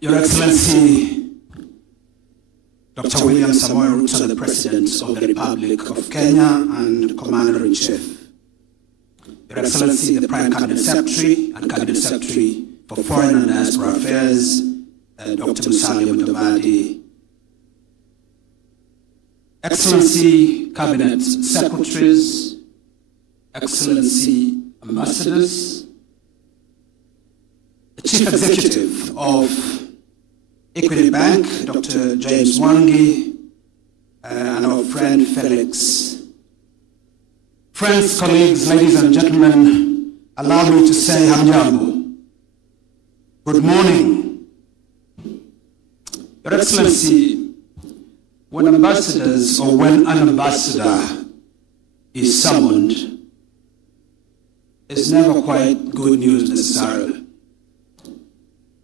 Your Excellency, Dr. William Samoei Ruto, the President of the Republic of Kenya and Commander-in-Chief. Your Excellency, the Prime Cabinet Secretary and Cabinet Secretary for Foreign and Diaspora Affairs, Dr. Musalia Mudavadi. Excellency, Cabinet Secretaries, Excellency, Ambassadors, the Chief Executive of Equity Bank, Dr. James Mwangi, and our friend Felix. Friends, colleagues, ladies and gentlemen, allow me to say hamjambo. Good morning. Your Excellency, when ambassadors or when an ambassador is summoned, it's never quite good news necessarily.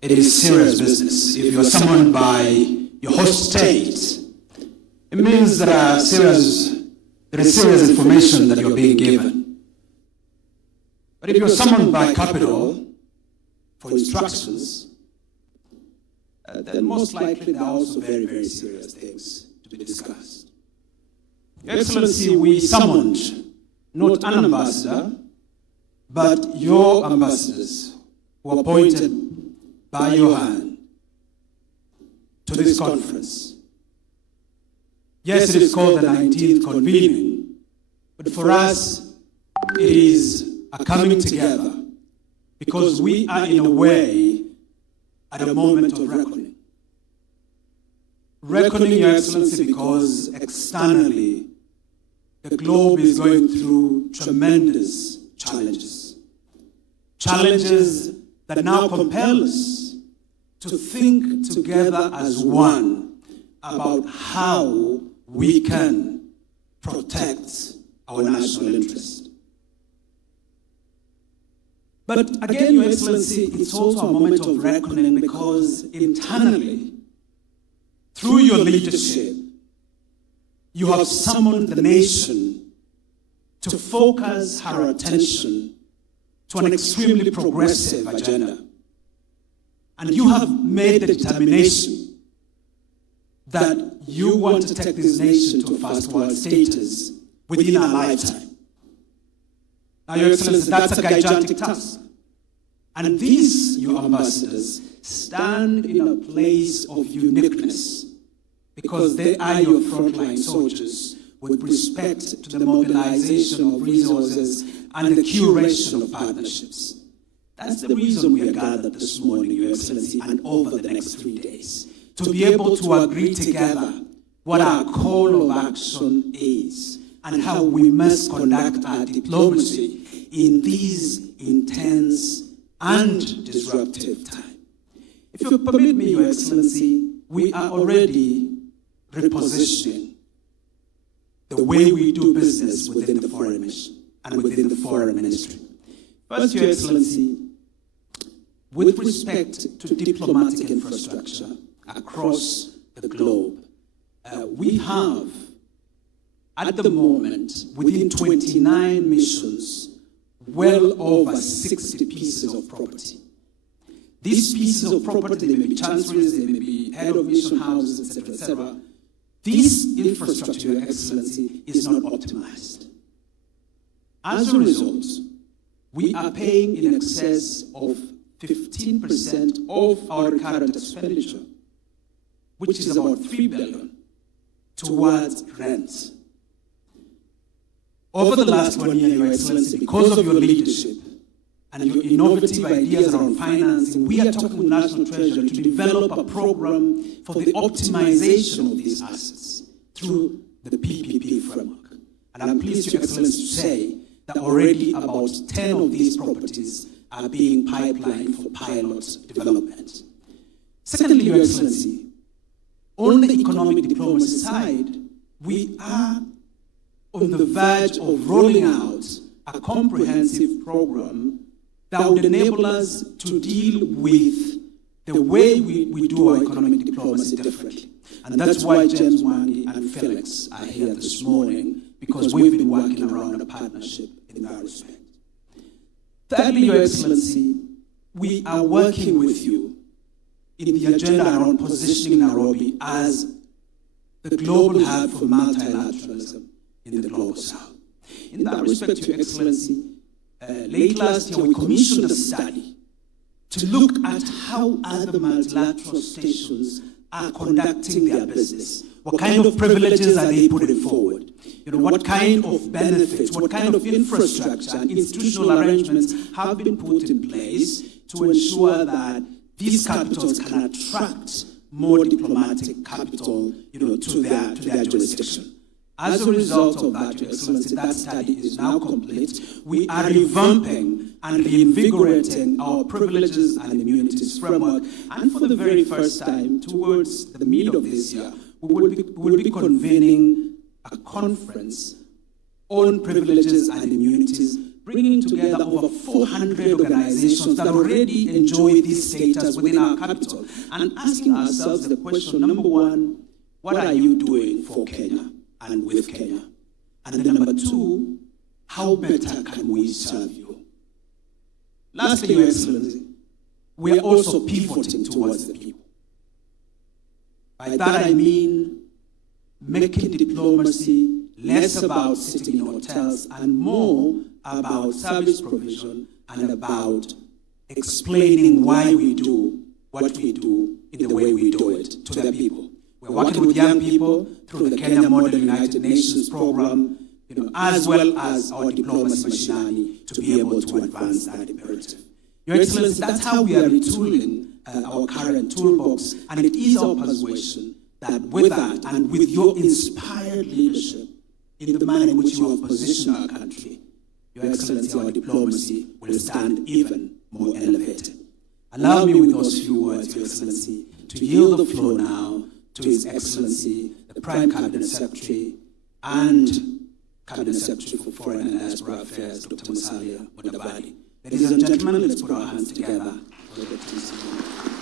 It is serious business. If you're summoned by your host state, it means there is serious information that you're being given. But if you're summoned by capital for instructions, then most likely there are also very, very serious things to be discussed. Your Excellency, we summoned not an ambassador, but your ambassadors who were appointed by your hand to this conference. Yes, it is called the 19th convening, but for us, it is a coming together because we are in a way at a moment of reckoning. Reckoning, Your Excellency, because externally, the globe is going through tremendous challenges. Challenges that now compel us to think together as one about how we can protect our national interest. But again, Your Excellency, it's also a moment of reckoning because internally, through your leadership, you have summoned the nation to focus her attention to an extremely progressive agenda. And you have made the determination that you want to take this nation to a first world status within our lifetime. Now, Your Excellency, that's a gigantic task. And these, your ambassadors, stand in a place of uniqueness because they are your frontline soldiers with respect to the mobilization of resources and the curation of partnerships. That's the reason we are gathered this morning, Your Excellency, and over the next 3 days, to be able to agree together what our call of action is and how we must conduct our diplomacy in these intense and disruptive times. If you permit me, Your Excellency, we are already repositioning the way we do business within the foreign mission and within the foreign ministry. First, Your Excellency, with respect to diplomatic infrastructure across the globe, we have, at the moment, within 29 missions, well over 60 pieces of property. These pieces of property, they may be chancelleries, they may be head of mission houses, etc., etc. This infrastructure, Your Excellency, is not optimized. As a result, we are paying in excess of 15% of our current expenditure, which is about 3 billion, towards rent. Over the last 1 year, Your Excellency, because of your leadership and your innovative ideas around financing, we are talking with National Treasury to develop a program for the optimization of these assets through the PPP framework. And I'm pleased, Your Excellency, to say that already about 10 of these properties are being pipelined for pilot development. Secondly, Your Excellency, on the economic diplomacy side, we are on the verge of rolling out a comprehensive program that would enable us to deal with the way we do our economic diplomacy differently. And that's why James Mwangi and Felix are here this morning, because we've been working around a partnership in that respect. Thirdly, Your Excellency, we are working with you in the agenda around positioning Nairobi as the global hub for multilateralism in the Global South. In that respect, Your Excellency, late last year we commissioned a study to look at how other multilateral stations are conducting their business. What kind of privileges are they putting forward? What kind of benefits, what kind of infrastructure, institutional arrangements have been put in place to ensure that these capitals can attract more diplomatic capital, to their jurisdiction. As a result of that, Your Excellency, that study is now complete. We are revamping and reinvigorating our privileges and immunities framework, and for the very first time, towards the middle of this year, we will be convening a conference on privileges and immunities, bringing together over 400 organizations that already enjoy this status within our capital, and asking ourselves the question, number one, what are you doing for Kenya and with Kenya? And then number two, how better can we serve you? Lastly, Your Excellency, we are also pivoting towards the people. By that I mean making diplomacy less about sitting in hotels and more about service provision and about explaining why we do what we do in the way we do it to the people. We're working with young people through the Kenya Model United Nations program, as well as our diplomacy machinery to be able to advance that imperative. Your Excellency, that's how we are retooling our current toolbox, and it is our persuasion that with that and with your inspired leadership in the manner in which you have positioned our country, Your Excellency, our diplomacy will stand even more elevated. Allow me with those few words, Your Excellency, to yield the floor now to His Excellency, the Prime Cabinet Secretary and Cabinet Secretary for Foreign and Diaspora Affairs, Dr. Musalia Mudavadi. Ladies and gentlemen, let's put our hands together for the TCP.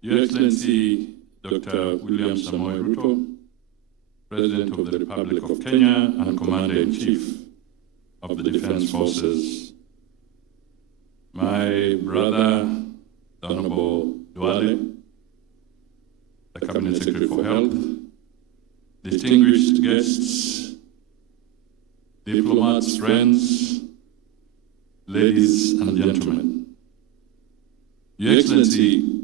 Your Excellency, Dr. William Samoei Ruto, President of the Republic of Kenya and Commander-in-Chief of the Defense Forces, my brother, the Honorable Duale, the Cabinet Secretary for Health, distinguished guests, diplomats, friends, ladies and gentlemen. Your Excellency,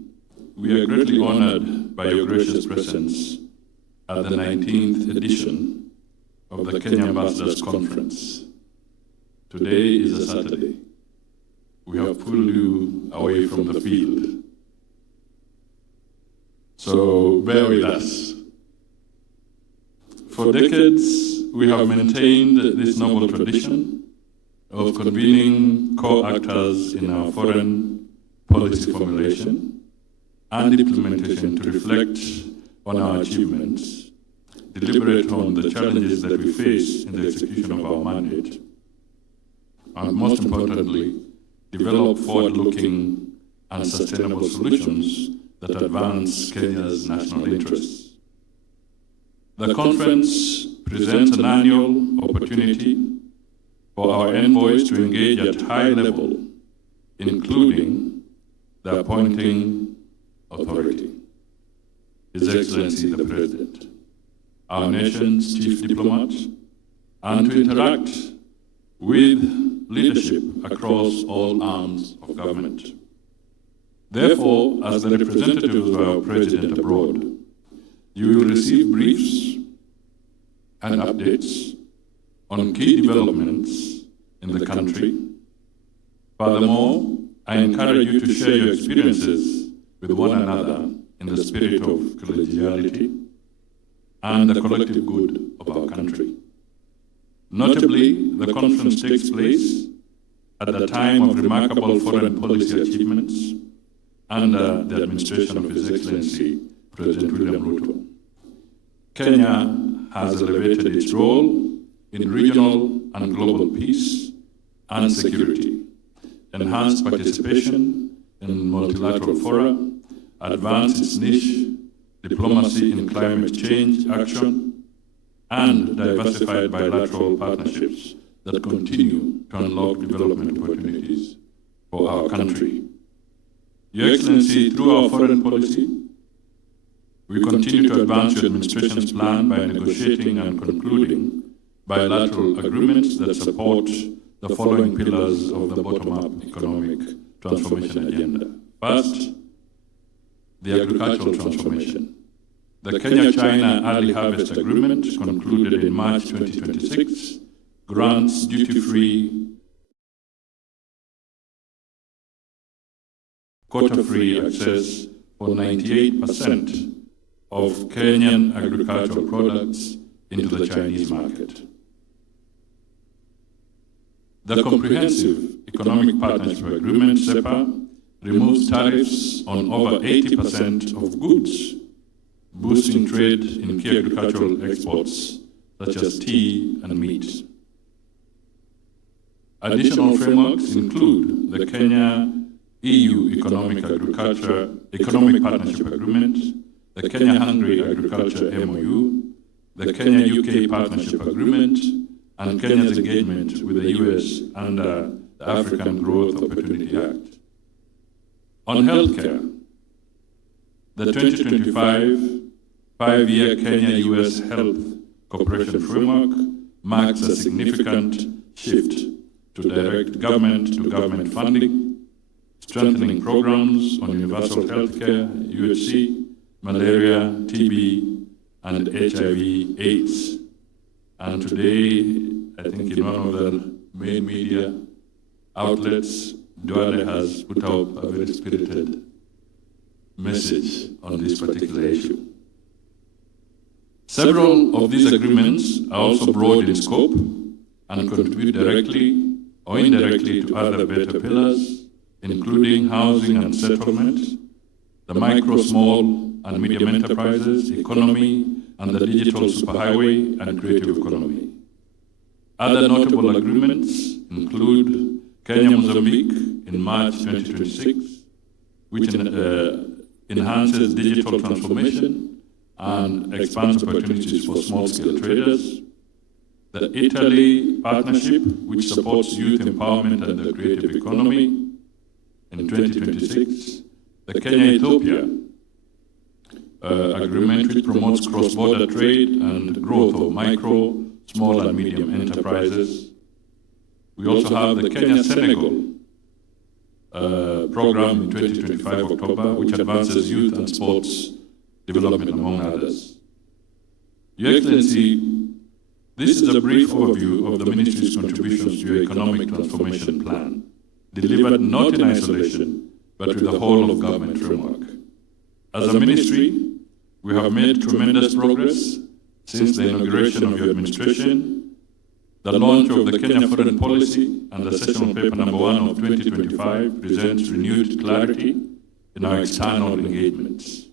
we are greatly honored by your gracious presence at the 19th edition of the Kenya Ambassadors Conference. Today is a Saturday. We have pulled you away from the field. So bear with us. For decades, we have maintained this noble tradition of convening core actors in our foreign policy formulation and implementation to reflect on our achievements, deliberate on the challenges that we face in the execution of our mandate, and most importantly, develop forward-looking and sustainable solutions that advance Kenya's national interests. The conference presents an annual opportunity for our envoys to engage at high level, including the appointing authority, His Excellency the President, our nation's chief diplomat, and to interact with leadership across all arms of government. Therefore, as the representatives of our President abroad, you will receive briefs and updates on key developments in the country. Furthermore, I encourage you to share your experiences with one another in the spirit of collegiality and the collective good of our country. Notably, the conference takes place at the time of remarkable foreign policy achievements under the administration of His Excellency, President William Ruto. Kenya has elevated its role in regional and global peace and security, enhanced participation in multilateral fora, advanced its niche diplomacy in climate change action, and diversified bilateral partnerships that continue to unlock development opportunities for our country. Your Excellency, through our foreign policy, we continue to advance your administration's plan by negotiating and concluding bilateral agreements that support the following pillars of the bottom-up economic transformation agenda. First, the agricultural transformation. The Kenya-China Early Harvest Agreement, concluded in March 2026, grants duty-free, quota-free access for 98% of Kenyan agricultural products into the Chinese market. The Comprehensive Economic Partnership Agreement, CEPA, removes tariffs on over 80% of goods, boosting trade in key agricultural exports such as tea and meat. Additional frameworks include the Kenya-EU Economic Partnership Agreement, the Kenya-Hungary Agriculture MOU, the Kenya-UK Partnership Agreement, and Kenya's engagement with the US under the African Growth Opportunity Act. On healthcare, the 2025 five-year Kenya-US Health Cooperation Framework marks a significant shift to direct government-to-government funding, strengthening programs on universal healthcare, UHC, malaria, TB, and HIV/AIDS. And today, I think in one of the main media outlets, Duale has put out a very spirited message on this particular issue. Several of these agreements are also broad in scope and contribute directly or indirectly to other better pillars, including housing and settlement, the micro, small, and medium enterprises, economy, and the digital superhighway and creative economy. Other notable agreements include Kenya-Mozambique in March 2026, which enhances digital transformation and expands opportunities for small-scale traders. The Italy Partnership, which supports youth empowerment and the creative economy in 2026. The Kenya-Ethiopia Agreement, which promotes cross-border trade and growth of micro, small, and medium enterprises. We also have the Kenya-Senegal program in 2025 October, which advances youth and sports development, among others. Your Excellency, this is a brief overview of the Ministry's contributions to your economic transformation plan, delivered not in isolation, but with the whole of government framework. As a ministry, we have made tremendous progress since the inauguration of your administration, the launch of the Kenya Foreign Policy and the Sessional Paper No. 1 of 2025 presents renewed clarity in our external engagements.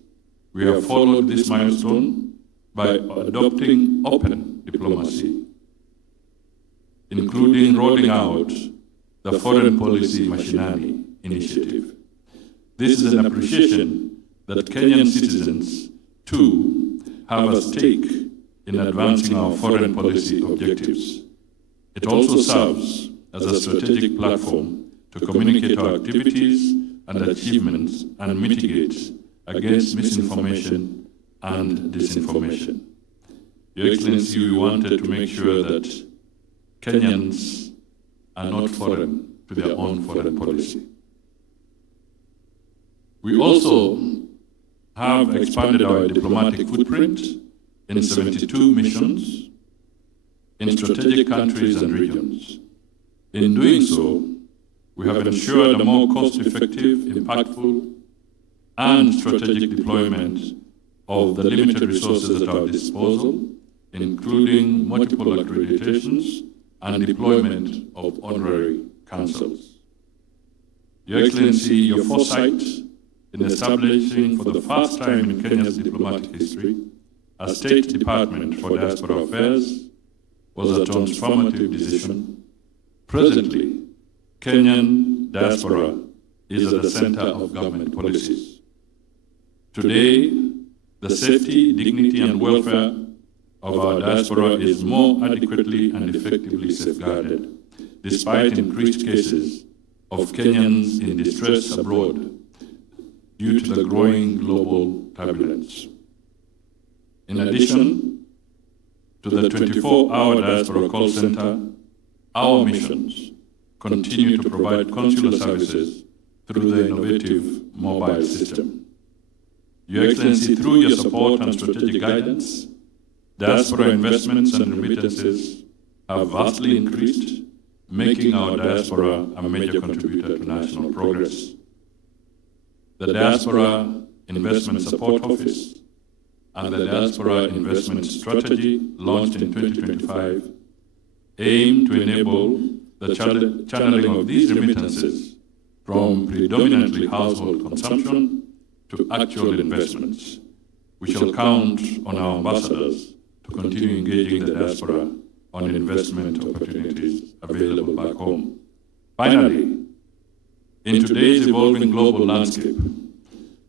We have followed this milestone by adopting open diplomacy, including rolling out the Foreign Policy Mashinani initiative. This is an appreciation that Kenyan citizens, too, have a stake in advancing our foreign policy objectives. It also serves as a strategic platform to communicate our activities and achievements and mitigate against misinformation and disinformation. Your Excellency, we wanted to make sure that Kenyans are not foreign to their own foreign policy. We also have expanded our diplomatic footprint in 72 missions in strategic countries and regions. In doing so, we have ensured a more cost-effective, impactful, and strategic deployment of the limited resources at our disposal, including multiple accreditations and deployment of honorary councils. Your Excellency, your foresight in establishing for the first time in Kenya's diplomatic history a State Department for Diaspora Affairs was a transformative decision. Presently, Kenyan diaspora is at the center of government policies. Today, the safety, dignity, and welfare of our diaspora is more adequately and effectively safeguarded, despite increased cases of Kenyans in distress abroad due to the growing global turbulence. In addition to the 24-hour diaspora call center, our missions continue to provide consular services through the innovative mobile system. Your Excellency, through your support and strategic guidance, diaspora investments and remittances have vastly increased, making our diaspora a major contributor to national progress. The Diaspora Investment Support Office and the Diaspora Investment Strategy, launched in 2025, aim to enable the channeling of these remittances from predominantly household consumption to actual investments. We shall count on our ambassadors to continue engaging the diaspora on investment opportunities available back home. Finally, in today's evolving global landscape,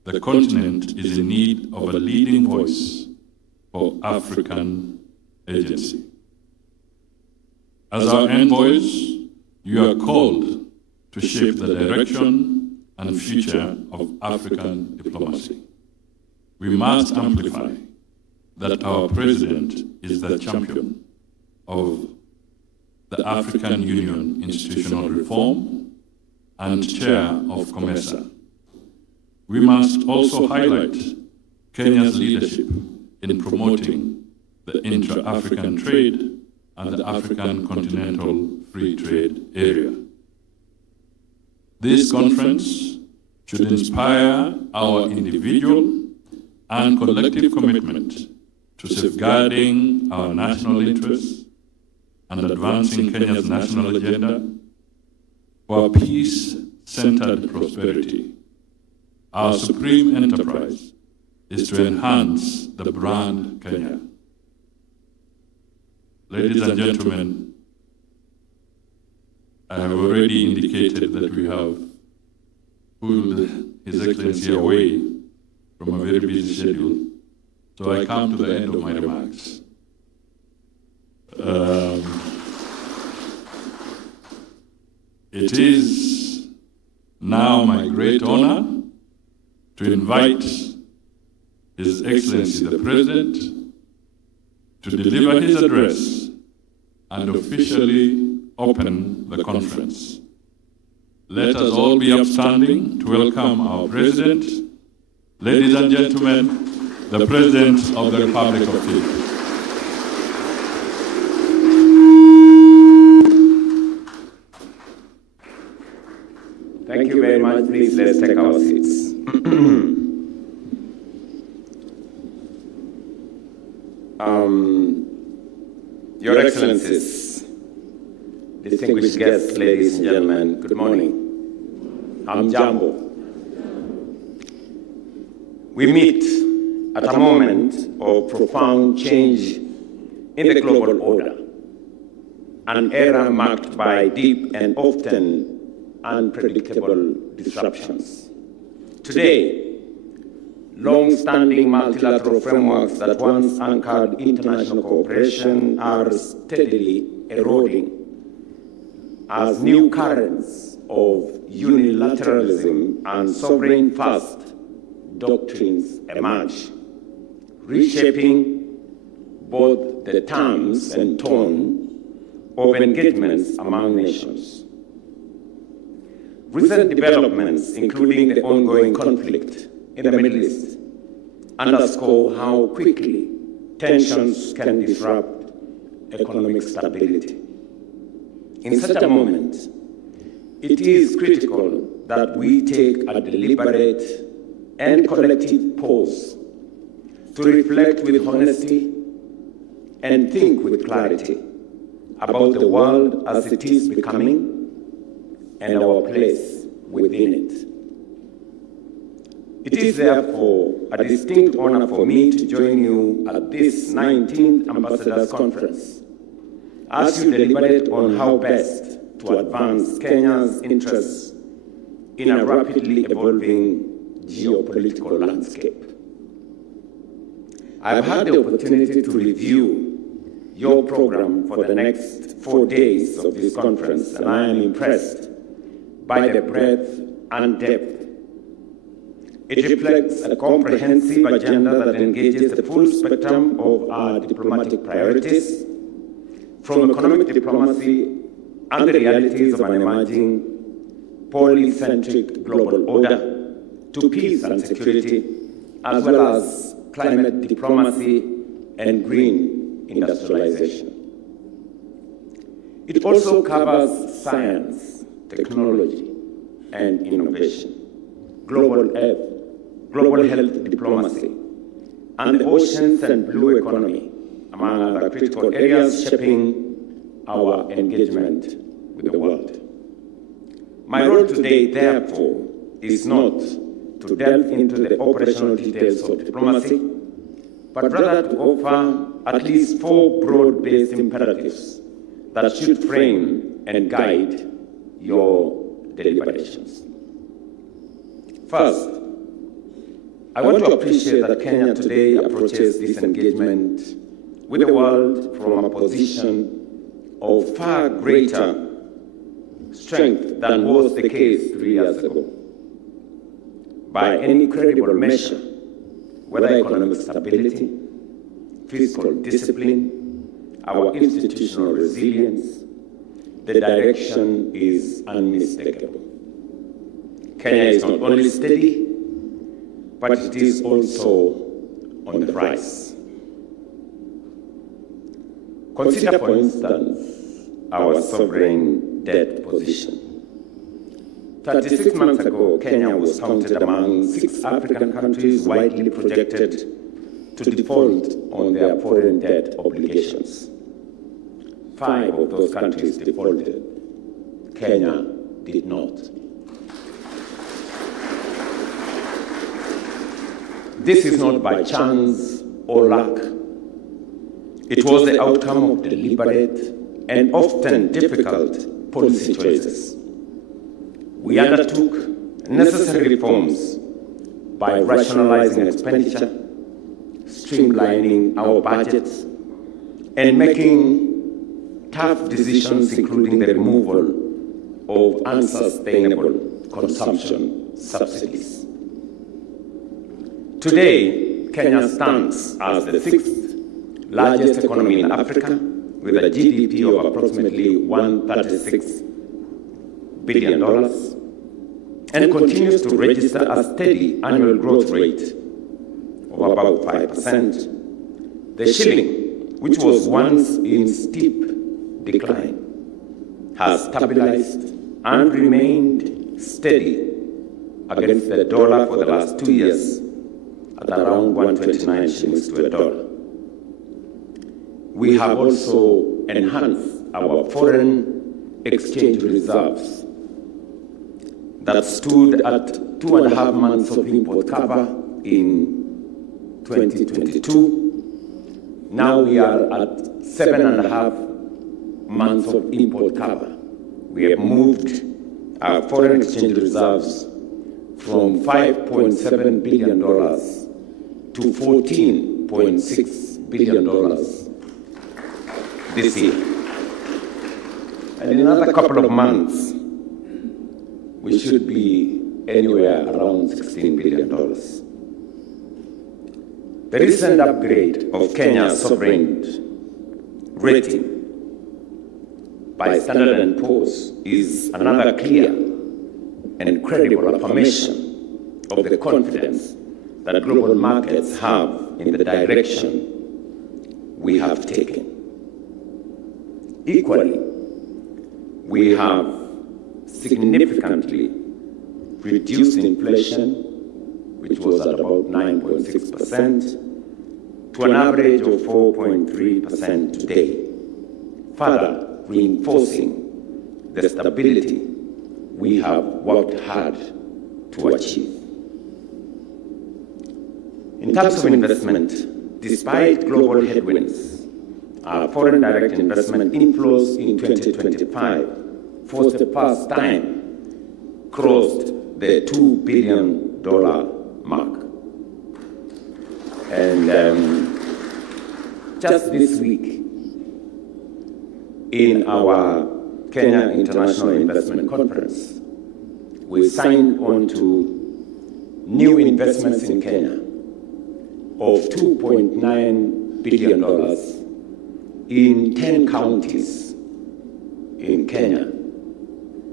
the continent is in need of a leading voice for African agency. As our envoys, you are called to shape the direction and future of African diplomacy. We must amplify that our President is the champion of the African Union institutional reform and chair of COMESA. We must also highlight Kenya's leadership in promoting the intra-African trade and the African Continental Free Trade Area. This conference should inspire our individual and collective commitment to safeguarding our national interests and advancing Kenya's national agenda for peace-centered prosperity. Our supreme enterprise is to enhance the brand Kenya. Ladies and gentlemen, I have already indicated that we have pulled His Excellency away from a very busy schedule, so I come to the end of my remarks. It is now my great honor to invite His Excellency the President to deliver his address and officially open the conference. Let us all be upstanding to welcome our President. Ladies and gentlemen, the President of the Republic of Kenya. Thank you very much. Please, let's take our seats. Your Excellencies, distinguished guests, ladies and gentlemen, good morning. I'm Jambo. We meet at a moment of profound change in the global order, an era marked by deep and often unpredictable disruptions. Today, long-standing multilateral frameworks that once anchored international cooperation are steadily eroding as new currents of unilateralism and sovereign-first doctrines emerge, reshaping both the terms and tone of engagements among nations. Recent developments, including the ongoing conflict in the Middle East, underscore how quickly tensions can disrupt economic stability. In such a moment, it is critical that we take a deliberate and collective pause to reflect with honesty and think with clarity about the world as it is becoming and our place within it. It is therefore a distinct honor for me to join you at this 19th Ambassadors Conference as you deliberate on how best to advance Kenya's interests in a rapidly evolving geopolitical landscape. I've had the opportunity to review your program for the next 4 days of this conference, and I am impressed by the breadth and depth. It reflects a comprehensive agenda that engages the full spectrum of our diplomatic priorities, from economic diplomacy and the realities of an emerging polycentric global order to peace and security, as well as climate diplomacy and green industrialization. It also covers science, technology, and innovation, global health diplomacy, and the oceans and blue economy, among other critical areas shaping our engagement with the world. My role today, therefore, is not to delve into the operational details of diplomacy, but rather to offer at least 4 broad-based imperatives that should frame and guide your deliberations. First, I want to appreciate that Kenya today approaches this engagement with the world from a position of far greater strength than was the case 3 years ago. By any credible measure, whether economic stability, fiscal discipline, our institutional resilience, the direction is unmistakable. Kenya is not only steady, but it is also on the rise. Consider, for instance, our sovereign debt position. 36 months ago, Kenya was counted among 6 African countries widely projected to default on their foreign debt obligations. 5 of those countries defaulted. Kenya did not. This is not by chance or luck. It was the outcome of deliberate and often difficult policy choices. We undertook necessary reforms by rationalizing expenditure, streamlining our budgets, and making tough decisions, including the removal of unsustainable consumption subsidies. Today, Kenya stands as the 6th largest economy in Africa, with a GDP of approximately $136 billion, and continues to register a steady annual growth rate of about 5%. The shilling, which was once in steep decline, has stabilized and remained steady against the dollar for the last 2 years at around 129 shillings to a dollar. We have also enhanced our foreign exchange reserves that stood at 2.5 months of import cover in 2022. Now we are at 7.5 months of import cover. We have moved our foreign exchange reserves from $5.7 billion to $14.6 billion this year. And in another couple of months, we should be anywhere around $16 billion. The recent upgrade of Kenya's sovereign rating by Standard & Poor's is another clear and credible affirmation of the confidence that global markets have in the direction we have taken. Equally, we have significantly reduced inflation, which was at about 9.6%, to an average of 4.3% today, further reinforcing the stability we have worked hard to achieve. In terms of investment, despite global headwinds, our foreign direct investment inflows in 2025 for the first time crossed the $2 billion mark. And just this week, in our Kenya International Investment Conference, we signed on to new investments in Kenya of $2.9 billion in 10 counties in Kenya.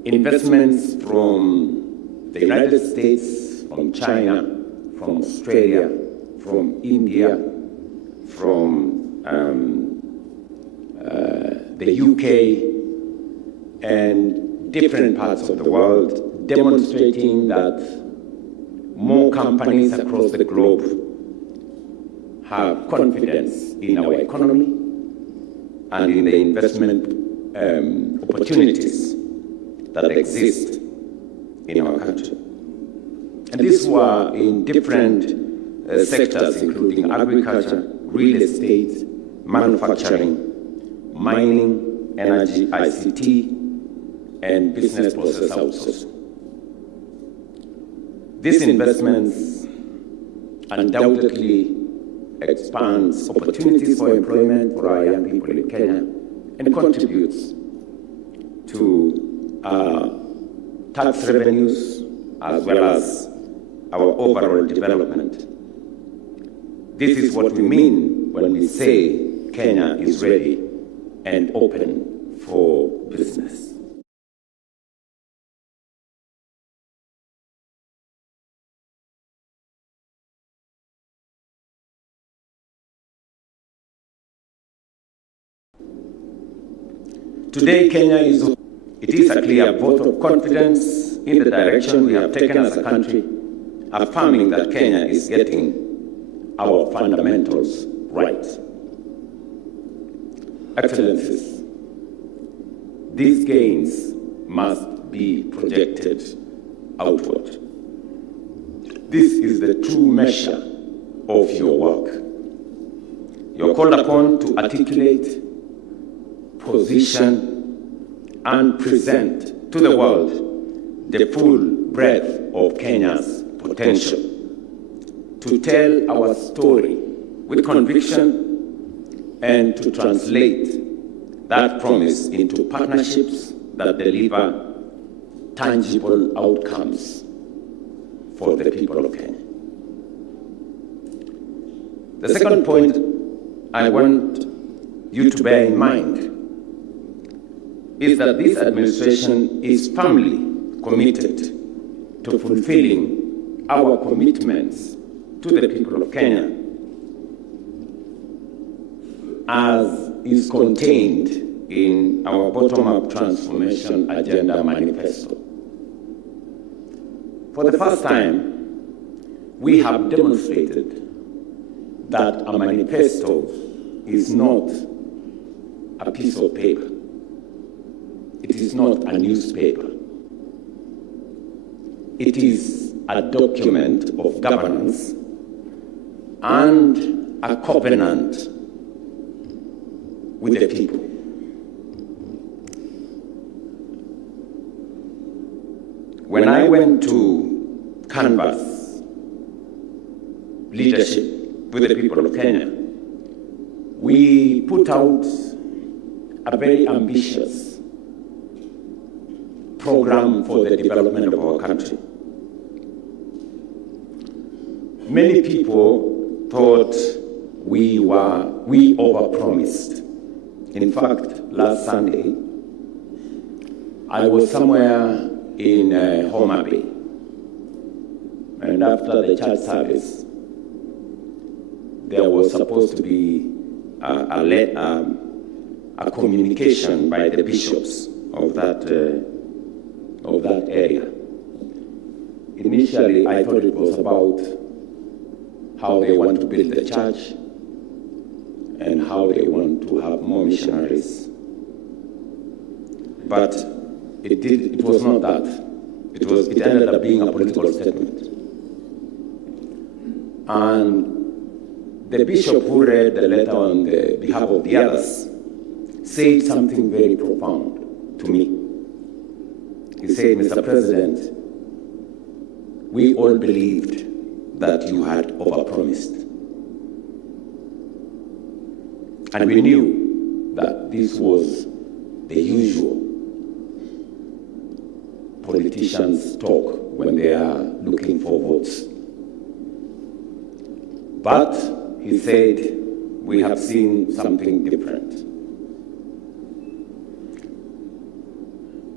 Investments from the United States, from China, from Australia, from India, from the UK, and different parts of the world, demonstrating that more companies across the globe have confidence in our economy and in the investment opportunities that exist in our country. And these were in different sectors, including agriculture, real estate, manufacturing, mining, energy, ICT, and business process outsourcing. These investments undoubtedly expands opportunities for employment for our young people in Kenya and contributes to tax revenues as well as our overall development. This is what we mean when we say Kenya is ready and open for business. Today, Kenya is a clear vote of confidence in the direction we have taken as a country, affirming that Kenya is getting our fundamentals right. Excellencies, these gains must be projected outward. This is the true measure of your work. You're called upon to articulate, position, and present to the world the full breadth of Kenya's potential, to tell our story with conviction and to translate that promise into partnerships that deliver tangible outcomes for the people of Kenya. The second point I want you to bear in mind is that this administration is firmly committed to fulfilling our commitments to the people of Kenya as is contained in our bottom-up transformation agenda manifesto. For the first time, we have demonstrated that a manifesto is not a piece of paper. It is not a newspaper. It is a document of governance and a covenant with the people. When I went to canvass leadership with the people of Kenya, we put out a very ambitious program for the development of our country. Many people thought we overpromised. In fact, last Sunday, I was somewhere in Homa Bay, and after the church service, there was supposed to be a communication by the bishops of that area. Initially, I thought it was about how they want to build the church and how they want to have more missionaries. But it was not that. It ended up being a political statement. And the bishop who read the letter on the behalf of the others said something very profound to me. He said, "Mr. President, we all believed that you had overpromised. And we knew that this was the usual politicians' talk when they are looking for votes. But he said, we have seen something different.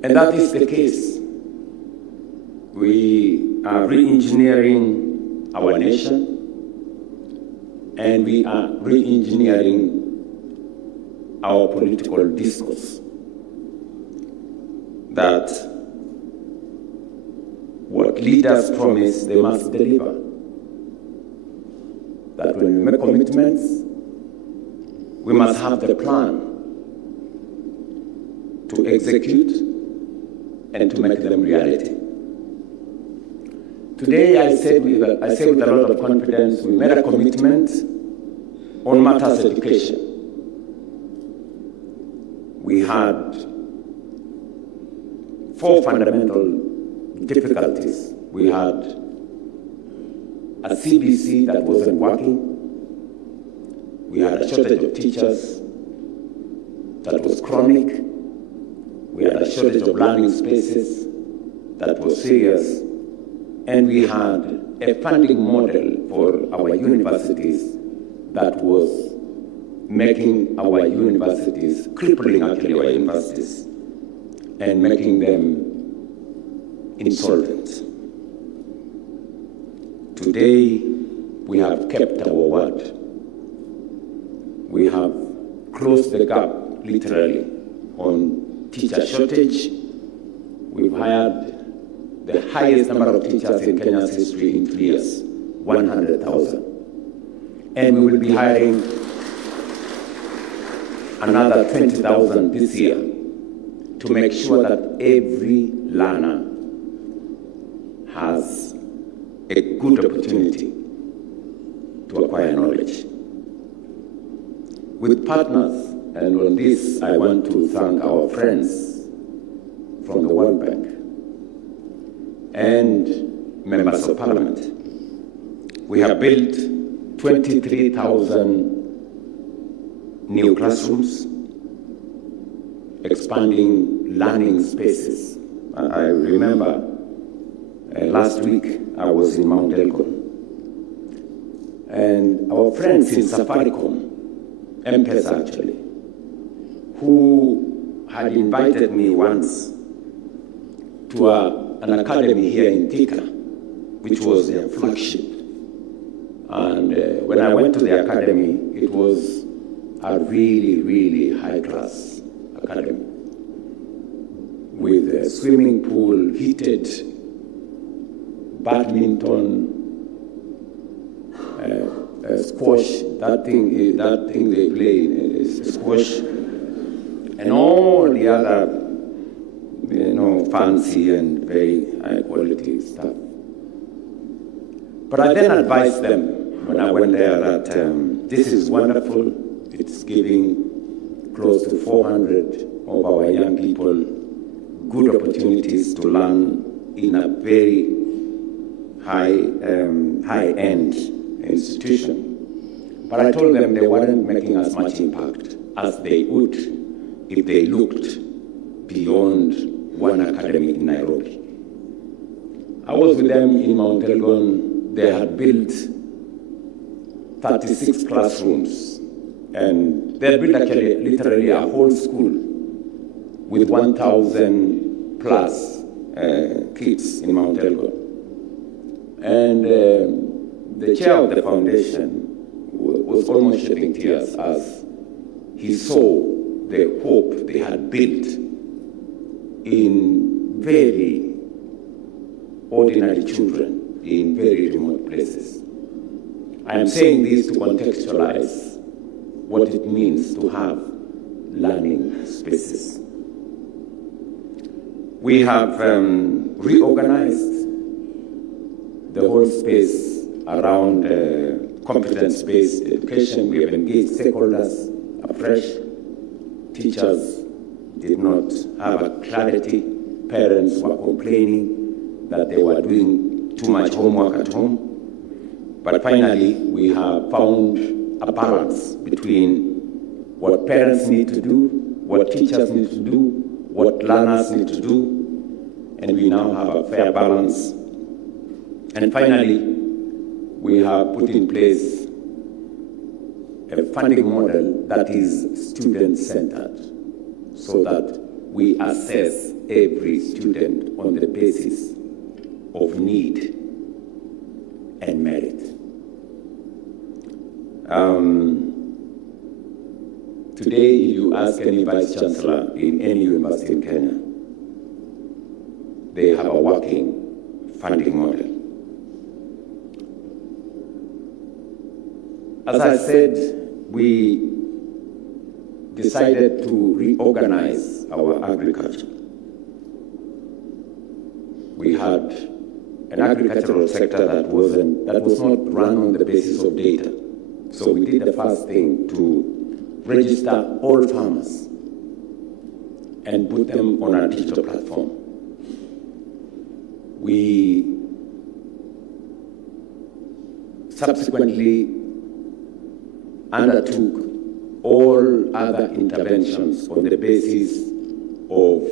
And that is the case. We are re-engineering our nation, and we are re-engineering our political discourse. That what leaders promise, they must deliver. That when we make commitments, we must have the plan to execute and to make them reality. Today, I say with a lot of confidence, we made a commitment on matters education. We had 4 fundamental difficulties. We had a CBC that wasn't working. We had a shortage of teachers that was chronic. We had a shortage of learning spaces that was serious. And we had a funding model for our universities that was making our universities, crippling actually our universities, and making them insolvent. Today, we have kept our word. We have closed the gap, literally, on teacher shortage. We've hired the highest number of teachers in Kenya's history in 3 years, 100,000. And we will be hiring another 20,000 this year to make sure that every learner has a good opportunity to acquire knowledge. With partners, and on this I want to thank our friends from the World Bank and members of Parliament. We have built 23,000 new classrooms, expanding learning spaces. I remember last week I was in Mount Elgon, and our friends in Safaricom, M-Pesa actually, who had invited me once to an academy here in Thika, which was their flagship. And when I went to the academy, it was a really, really high-class academy with a swimming pool, heated badminton, squash. That thing they play is squash, and all the other, fancy and very high-quality stuff. But I then advised them when I went there that this is wonderful. It's giving close to 400 of our young people good opportunities to learn in a very high-end institution. But I told them they weren't making as much impact as they would if they looked beyond one academy in Nairobi. I was with them in Mount Elgon. They had built 36 classrooms, and they had built actually literally a whole school with 1,000 plus kids in Mount Elgon. And the chair of the foundation was almost shedding tears as he saw the hope they had built in very ordinary children in very remote places. I am saying this to contextualize what it means to have learning spaces. We have reorganized the whole space around competence-based education. We have engaged stakeholders afresh. Teachers did not have a clarity. Parents were complaining that they were doing too much homework at home. But finally, we have found a balance between what parents need to do, what teachers need to do, what learners need to do, and we now have a fair balance. And finally, we have put in place a funding model that is student-centered, so that we assess every student on the basis of need and merit. Today, if you ask any vice chancellor in any university in Kenya, they have a working funding model. As I said, we decided to reorganize our agriculture. We had an agricultural sector that was not run on the basis of data. So we did the first thing to register all farmers and put them on a digital platform. We subsequently undertook all other interventions on the basis of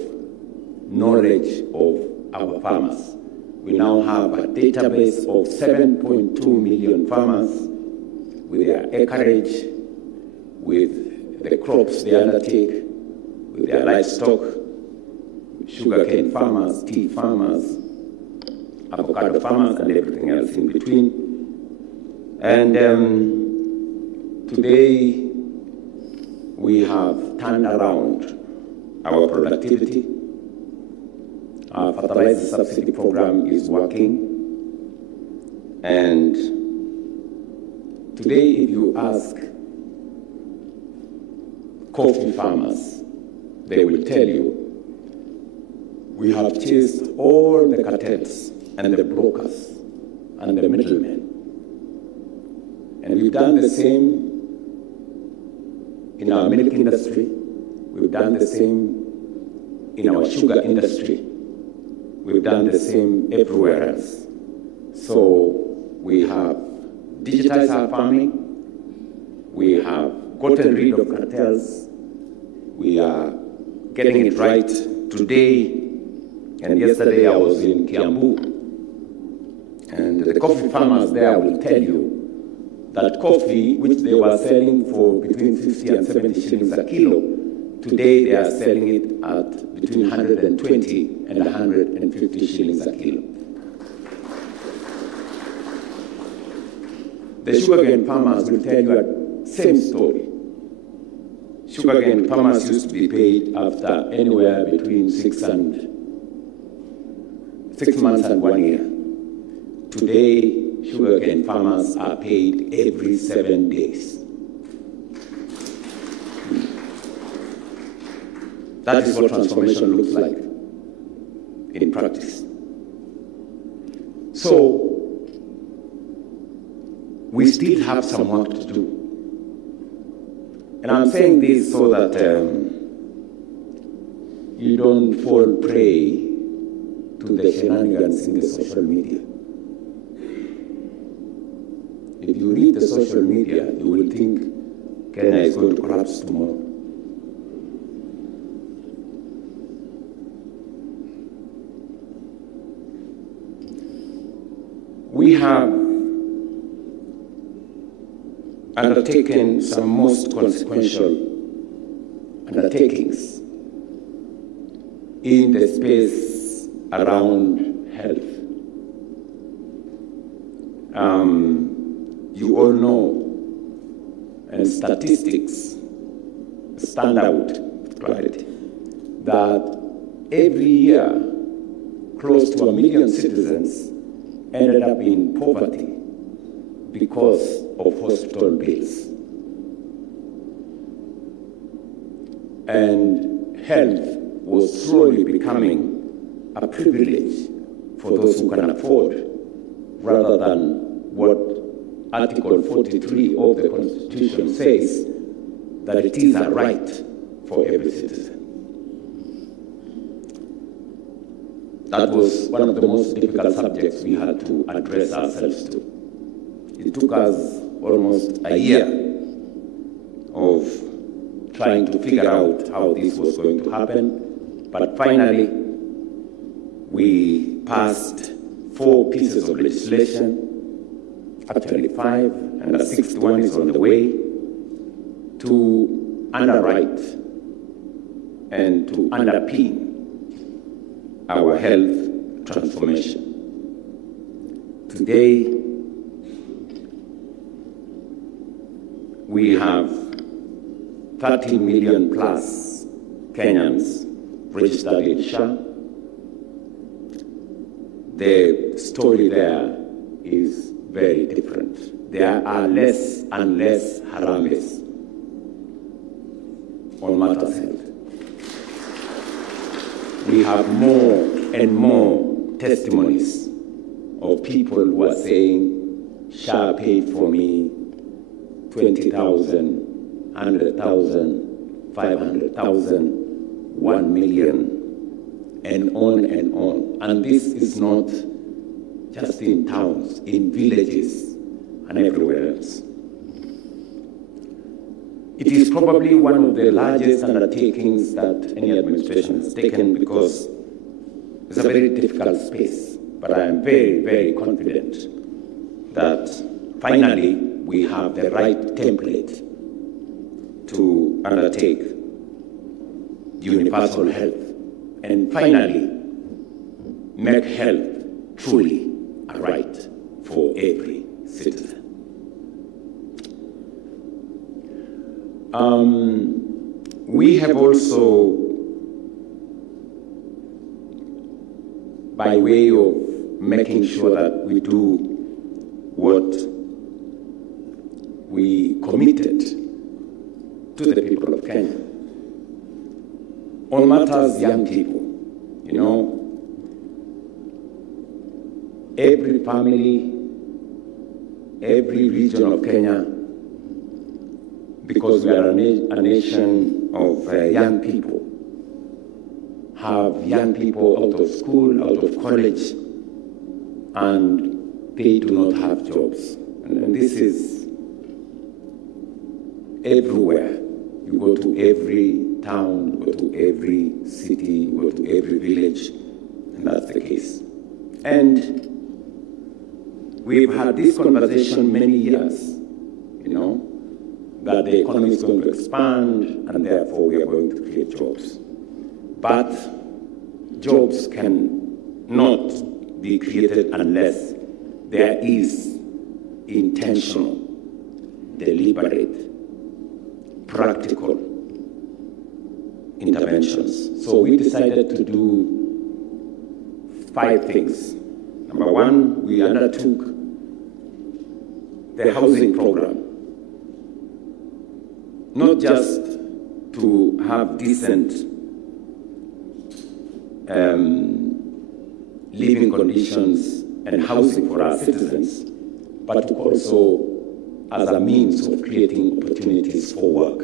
knowledge of our farmers. We now have a database of 7.2 million farmers with their acreage, with the crops they undertake, with their livestock, sugarcane farmers, tea farmers, avocado farmers, and everything else in between. And today, we have turned around our productivity. Our fertilizer subsidy program is working. And today, if you ask coffee farmers, they will tell you, we have chased all the cartels and the brokers and the middlemen. And we've done the same in our milk industry. We've done the same in our sugar industry. We've done the same everywhere else. So we have digitized our farming. We have gotten rid of cartels. We are getting it right today. And yesterday I was in Kiambu. And the coffee farmers there will tell you that coffee, which they were selling for between 50 and 70 shillings a kilo, today they are selling it at between 120 and 150 shillings a kilo. The sugarcane farmers will tell you the same story. Sugarcane farmers used to be paid after anywhere between 6 months and 1 year. Today, sugarcane farmers are paid every 7 days. That is what transformation looks like in practice. So, we still have some work to do. And I'm saying this so that you don't fall prey to the shenanigans in the social media. If you read the social media, you will think Kenya is going to collapse tomorrow. We have undertaken some most consequential undertakings in the space around health. You all know, and statistics stand out with clarity, that every year close to 1 million citizens ended up in poverty because of hospital bills. And health was slowly becoming a privilege for those who can afford, rather than what Article 43 of the Constitution says, that it is a right for every citizen. That was one of the most difficult subjects we had to address ourselves to. It took us almost a year of trying to figure out how this was going to happen. But finally, we passed 4 pieces of legislation, actually 5, and the 6th one is on the way, to underwrite and to underpin our health transformation. Today, we have 30 million plus Kenyans registered in SHA. The story there is very different. There are less and less Harambees on matters health. We have more and more testimonies of people who are saying, SHA paid for me 20,000, 100,000, 500,000, 1 million, and on and on. And this is not just in towns, in villages, and everywhere else. It is probably one of the largest undertakings that any administration has taken because it's a very difficult space. But I am very, very confident that finally we have the right template to undertake universal health and finally make health truly a right for every citizen. We have also, by way of making sure that we do what we committed to the people of Kenya, on matters young people, you know, every family, every region of Kenya, because we are a nation of young people, have young people out of school, out of college, and they do not have jobs. And this is everywhere. You go to every town, you go to every city, you go to every village, and that's the case. And we've had this conversation many years, you know, that the economy is going to expand and therefore we are going to create jobs. But jobs can not be created unless there is intentional, deliberate, practical interventions. So we decided to do 5 things. Number 1, we undertook the housing program. Not just to have decent living conditions and housing for our citizens, but also as a means of creating opportunities for work.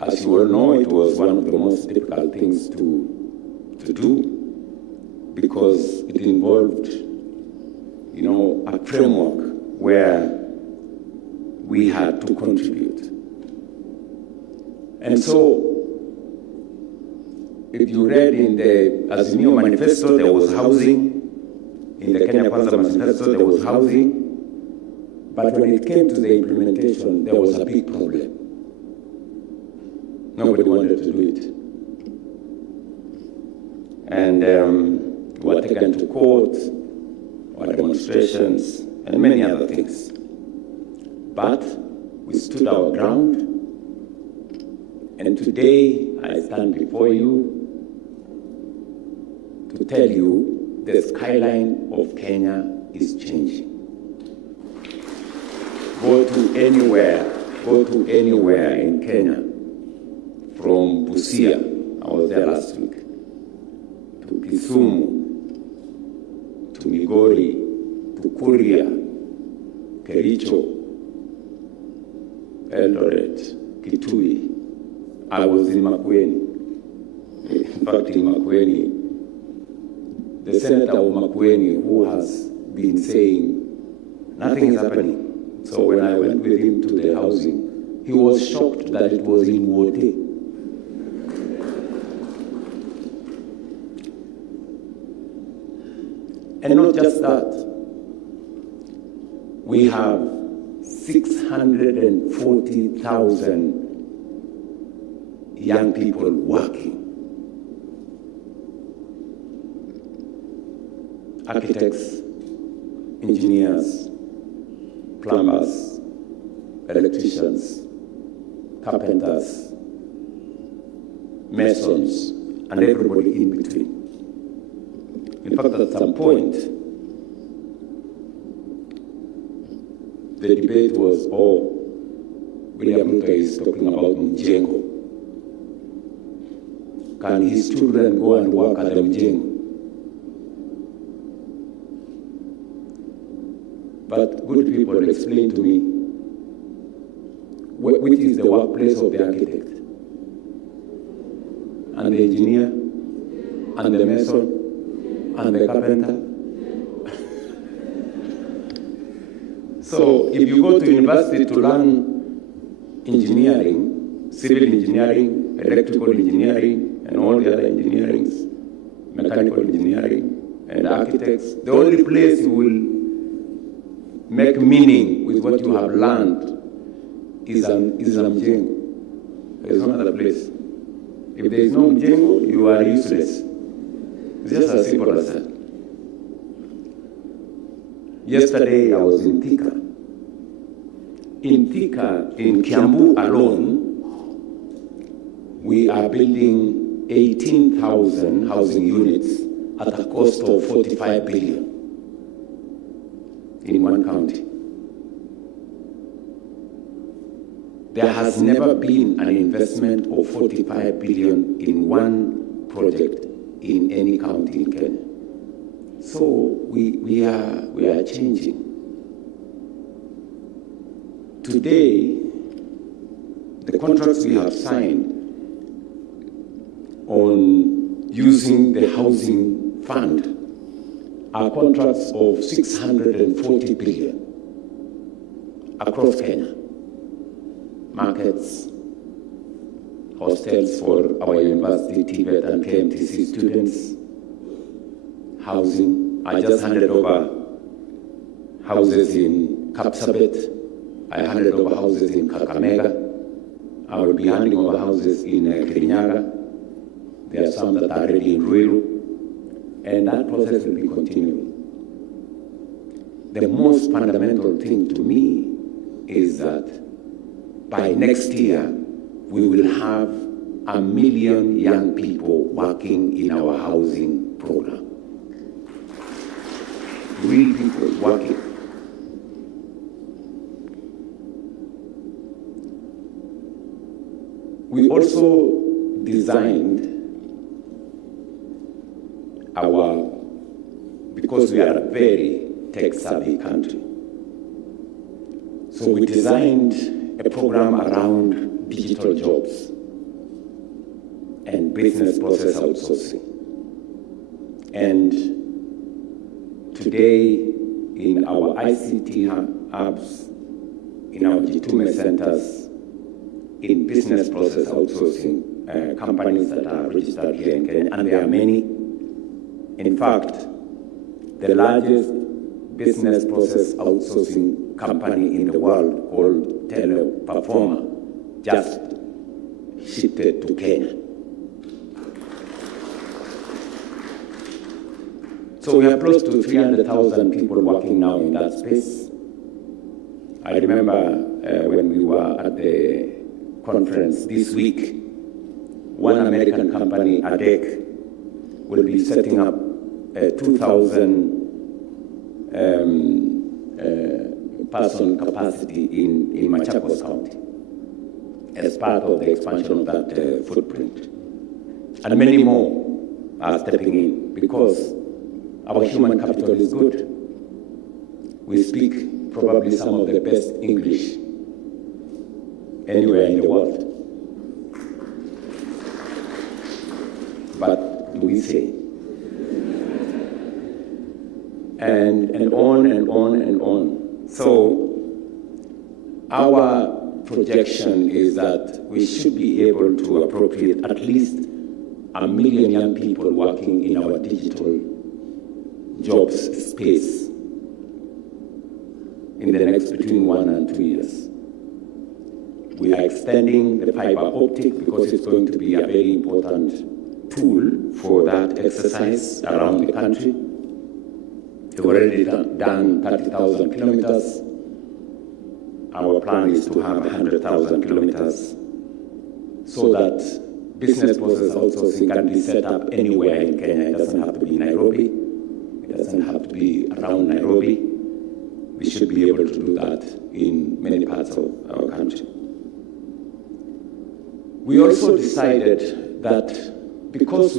As you all know, it was one of the most difficult things to do because it involved, you know, a framework where we had to contribute. And so, if you read in the Azimio manifesto, there was housing. In the Kenya Kwanza manifesto, there was housing. But when it came to the implementation, there was a big problem. Nobody wanted to do it. And we were taken to court, or demonstrations, and many other things. But we stood our ground, and today I stand before you to tell you the skyline of Kenya is changing. Go to anywhere in Kenya, from Busia, I was there last week, to Kisumu, to Migori, to Kuria, Kericho, Eldoret, Kitui. I was in Makueni. In fact, in Makueni, the senator of Makueni, who has been saying nothing is happening, So when I went with him to the housing, he was shocked that it was in Wote. And not just that, we have 640,000 young people working. Architects, engineers, plumbers, electricians, carpenters, masons, and everybody in between. In fact, at some point, the debate was, William Ruto is talking about Mjengo. Can his children go and work at the Mjengo? But good people explain to me, which is the workplace of the architect, and the engineer, and the mason, and the carpenter. So if you go to university to learn engineering, civil engineering, electrical engineering, and all the other engineerings, mechanical engineering, and architects, the only place you will make meaning with what you have learned is Mjengo. There is no other place. If there is no Mjengo, you are useless. It's just as simple as that. Yesterday I was in Thika. In Thika, in Kiambu alone, we are building 18,000 housing units at a cost of 45 billion in one county. There has never been an investment of 45 billion in one project in any county in Kenya. So we are changing. Today, the contracts we have signed on using the housing fund are contracts of 640 billion across Kenya. Markets, hostels for our university, TVET and KMTC students, housing. I just handed over houses in Kapsabet. I handed over houses in Kakamega. I will be handing over houses in Kirinyaga. There are some that are already in Ruiru. And that process will be continuing. The most fundamental thing to me is that by next year, we will have 1 million young people working in our housing program. Real people working. We also designed because we are a very tech-savvy country. So we designed a program around digital jobs and business process outsourcing. And today, in our ICT hubs, in our Jitume centers, in business process outsourcing, companies that are registered here in Kenya, and there are many. In fact, the largest business process outsourcing company in the world, called Teleperformer, just shifted to Kenya. So we have close to 300,000 people working now in that space. I remember when we were at the conference this week, one American company, ADEC, will be setting up a 2,000 person capacity in Machakos County as part of the expansion of that footprint. And many more are stepping in because our human capital is good. We speak probably some of the best English anywhere in the world. But do we say? And on and on and on. So Our projection is that we should be able to appropriate at least 1 million young people working in our digital jobs space in the next between 1 and 2 years. We are extending the fiber optic because it's going to be a very important tool for that exercise around the country. We've already done 30,000 kilometers. Our plan is to have 100,000 kilometers so that business processes also can be set up anywhere in Kenya. It doesn't have to be Nairobi. It doesn't have to be around Nairobi. We should be able to do that in many parts of our country. We also decided that because